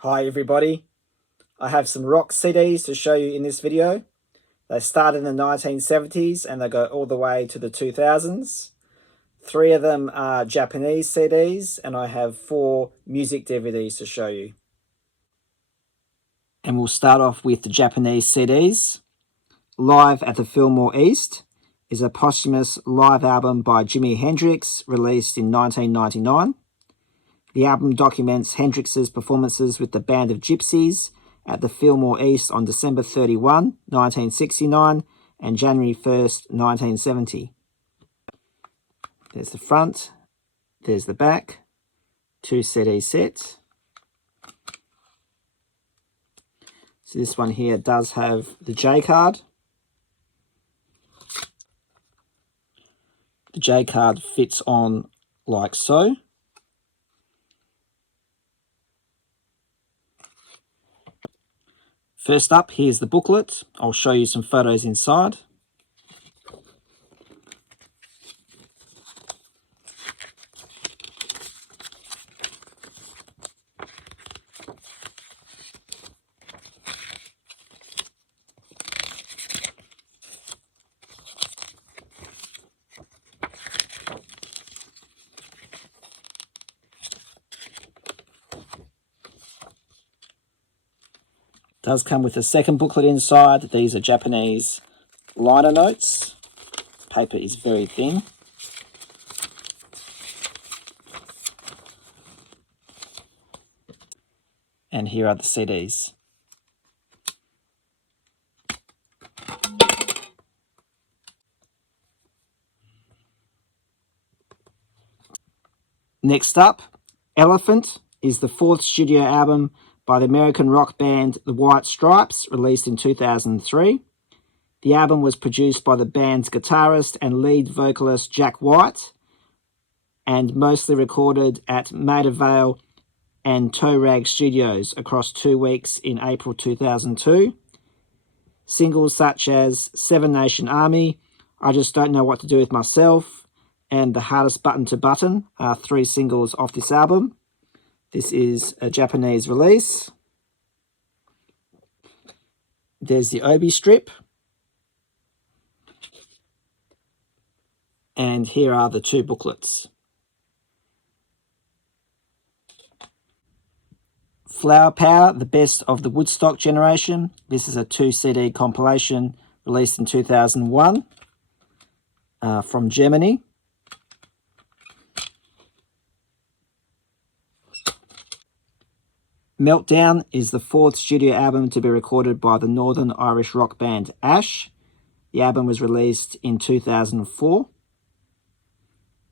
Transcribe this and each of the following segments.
Hi everybody, I have some rock CDs to show you in this video. They started in the 1970s and they go all the way to the 2000s. 3 of them are Japanese CDs and I have 4 music DVDs to show you. And we'll start off with the Japanese CDs. Live at the Filmore East is a posthumous live album by Jimi Hendrix released in 1999. The album documents Hendrix's performances with the Band of Gypsies at the Filmore East on December 31, 1969 and January 1st, 1970. There's the front, there's the back, 2 CD sets. So this one here does have the J card. The J card fits on like so. First up, here's the booklet. I'll show you some photos inside. Does come with a second booklet inside. These are Japanese liner notes. Paper is very thin. And here are the CDs. Next up, Elephant is the 4th studio album by the American rock band The White Stripes, released in 2003. The album was produced by the band's guitarist and lead vocalist Jack White and mostly recorded at Maida Vale and Toe Rag Studios across 2 weeks in April 2002. Singles such as Seven Nation Army, I Just Don't Know What to Do With Myself, and The Hardest Button to Button are 3 singles off this album. This is a Japanese release. There's the Obi strip. And here are the 2 booklets. Flower Power, the best of the Woodstock generation. This is a 2 CD compilation released in 2001 from Germany. Meltdown is the 4th studio album to be recorded by the Northern Irish rock band Ash. The album was released in 2004.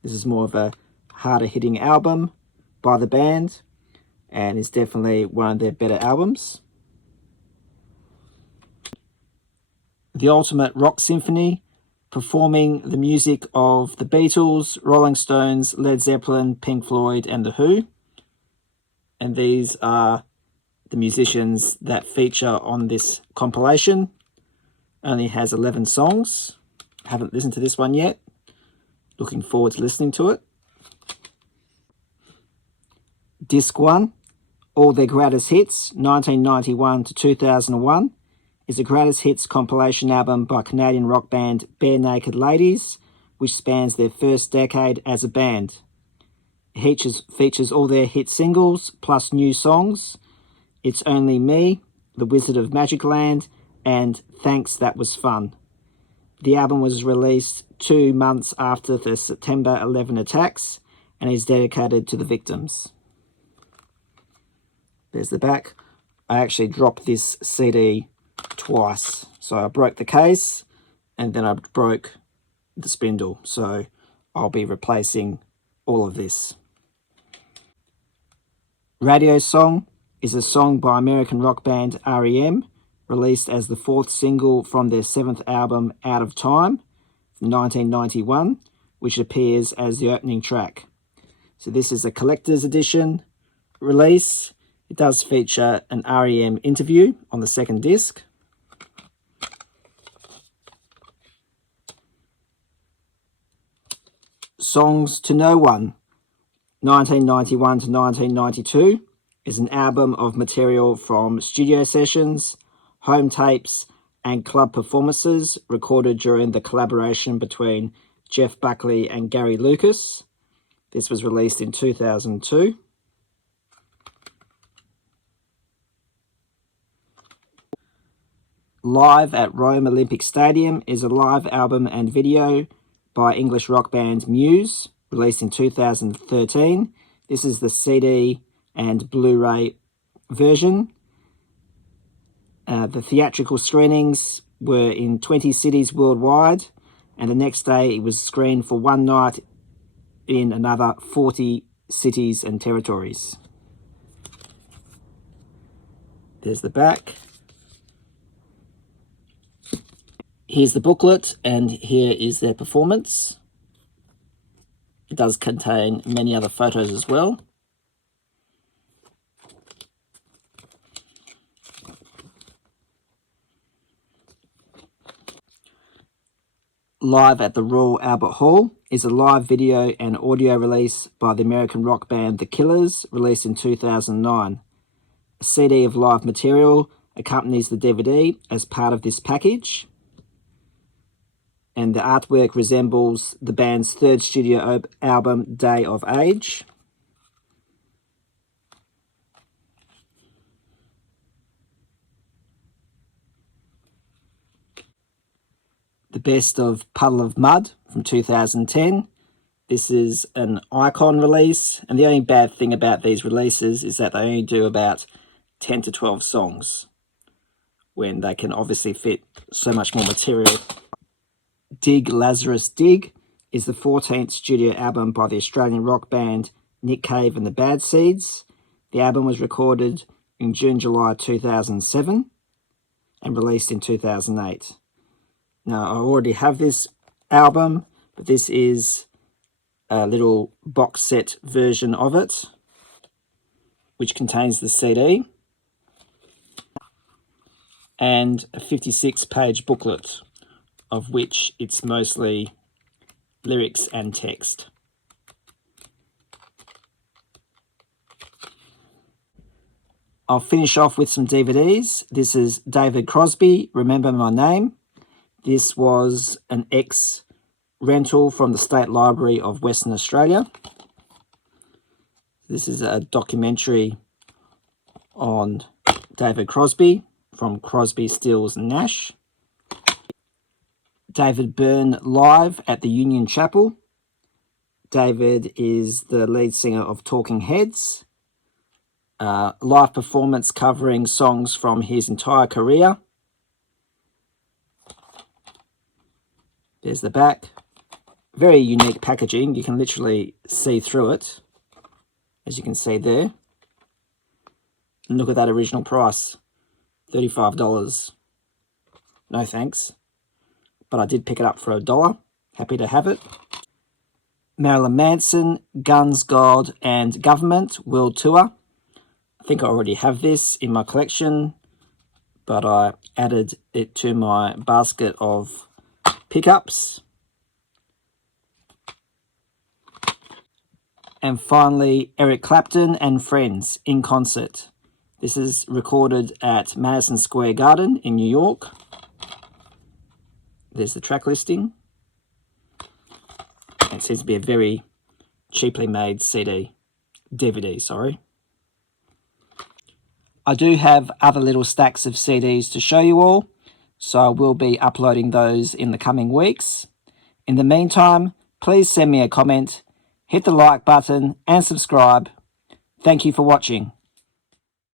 This is more of a harder hitting album by the band and is definitely one of their better albums. The Ultimate Rock Symphony, performing the music of the Beatles, Rolling Stones, Led Zeppelin, Pink Floyd and The Who. And these are the musicians that feature on this compilation. Only has 11 songs. Haven't listened to this one yet. Looking forward to listening to it. Disc 1, All Their Greatest Hits, 1991 to 2001, is a greatest hits compilation album by Canadian rock band Bare Naked Ladies, which spans their first decade as a band. It features all their hit singles, plus new songs. It's Only Me, The Wizard of Magic Land, and Thanks That Was Fun. The album was released 2 months after the September 11 attacks and is dedicated to the victims. There's the back. I actually dropped this CD twice. So I broke the case and then I broke the spindle. So I'll be replacing all of this. Radio Song is a song by American rock band REM, released as the 4th single from their 7th album Out of Time from 1991, which appears as the opening track. So this is a collector's edition release. It does feature an REM interview on the 2nd disc. Songs to No One, 1991 to 1992, is an album of material from studio sessions, home tapes, and club performances recorded during the collaboration between Jeff Buckley and Gary Lucas. This was released in 2002. Live at Rome Olympic Stadium is a live album and video by English rock band Muse, released in 2013. This is the CD and Blu-ray version. The theatrical screenings were in 20 cities worldwide, and the next day it was screened for one night in another 40 cities and territories. There's the back. Here's the booklet, and here is their performance. It does contain many other photos as well. Live at the Royal Albert Hall is a live video and audio release by the American rock band The Killers, released in 2009. A CD of live material accompanies the DVD as part of this package, and the artwork resembles the band's third studio album, Day of Age. The Best of Puddle of Mudd from 2010. This is an icon release, and the only bad thing about these releases is that they only do about 10 to 12 songs, when they can obviously fit so much more material. Dig Lazarus Dig is the 14th studio album by the Australian rock band Nick Cave and the Bad Seeds. The album was recorded in June-July 2007 and released in 2008. Now, I already have this album, but this is a little box set version of it, which contains the CD and a 56-page booklet, of which it's mostly lyrics and text. I'll finish off with some DVDs. This is David Crosby, Remember My Name. This was an ex-rental from the State Library of Western Australia. This is a documentary on David Crosby from Crosby, Stills and Nash. David Byrne live at the Union Chapel. David is the lead singer of Talking Heads. Live performance covering songs from his entire career. There's the back. Very unique packaging. You can literally see through it, as you can see there. And look at that original price, $35. No thanks. But I did pick it up for $1. Happy to have it. Marilyn Manson, Guns, God and Government World Tour. I think I already have this in my collection, but I added it to my basket of pickups. And finally, Eric Clapton and Friends in concert. This is recorded at Madison Square Garden in New York. There's the track listing. It seems to be a very cheaply made DVD, sorry. I do have other little stacks of CDs to show you all, so I will be uploading those in the coming weeks. In the meantime, please send me a comment, hit the like button and subscribe. Thank you for watching.